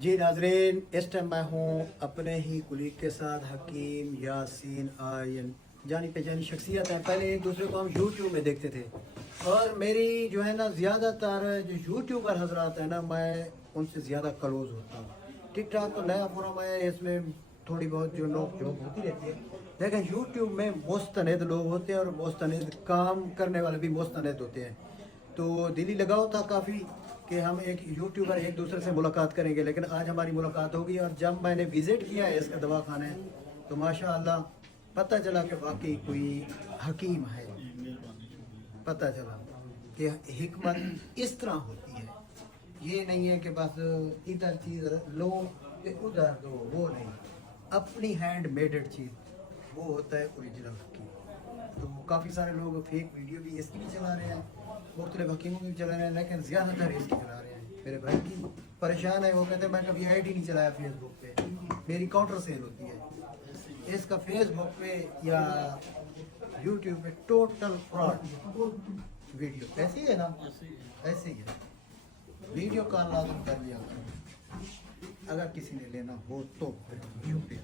جی ناظرین، اس ٹائم میں ہوں اپنے ہی کلیگ کے ساتھ، حکیم یاسین آئین، جانی پہچانی شخصیت ہیں. پہلے ایک دوسرے کو ہم یوٹیوب میں دیکھتے تھے، اور میری جو ہے نا زیادہ تر جو یوٹیوبر حضرات ہیں نا، میں ان سے زیادہ کلوز ہوتا ہوں. ٹک ٹاک تو نیا فورم ہے، اس میں تھوڑی بہت جو لوگ جوک ہوتی رہتی ہے، لیکن یوٹیوب میں مستند لوگ ہوتے ہیں اور مستند کام کرنے والے بھی مستند ہوتے ہیں. تو دلی لگاؤ تھا کافی کہ ہم ایک یوٹیوبر ایک دوسرے سے ملاقات کریں گے، لیکن آج ہماری ملاقات ہوگی. اور جب میں نے وزٹ کیا ہے اس کا دواخانہ تو ماشاء اللہ پتہ چلا کہ واقعی کوئی حکیم ہے. پتہ چلا کہ حکمت اس طرح ہوتی ہے، یہ نہیں ہے کہ بس ادھر چیز لو کہ ادھر دو، وہ نہیں. اپنی ہینڈ میڈڈ چیز وہ ہوتا ہے اوریجنل حکیم. تو کافی سارے لوگ فیک ویڈیو بھی اس کی بھی چلا رہے ہیں، مختلف حکیموں کی بھی چلا رہے ہیں، لیکن زیادہ تر اس کی چلا رہے ہیں. میرے بھائی کی پریشان ہے، وہ کہتے ہیں میں کبھی آئی ڈی نہیں چلایا فیس بک پہ، میری کاؤنٹر سیل ہوتی ہے. اس کا فیس بک پہ یا یوٹیوب پہ ٹوٹل فراڈ ویڈیو. ایسے ہی ہے نا، ایسے ہی ہے. ویڈیو کال لازم کر لیا کرو اگر کسی نے لینا ہو تو. شکریہ.